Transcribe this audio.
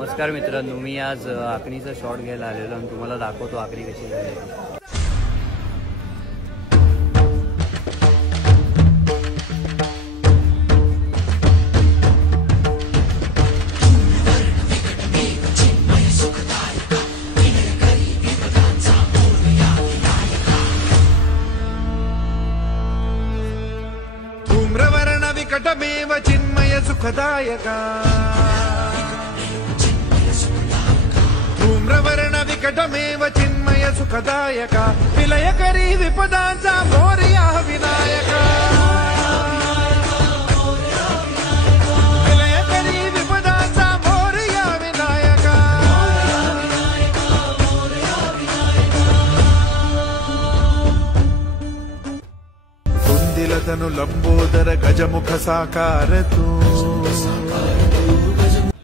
नमस्कार मित्रांनो, मी आज आखणीचा शॉट घ्यायला आलेलो आणि तुम्हाला दाखवतो आखणी कशी झाली. धूम्रवर्ण विकटमेव चिन्मय सुखदायका, धूम्रवर्ण विकटमेव चिन्मय सुखदायका, विलयकरी विपदांचा मोरया विनायका, विलयकरी विपदांचा मोरया विनायका. कुंदिल तनु लंबोदर गजमुख साकार तू,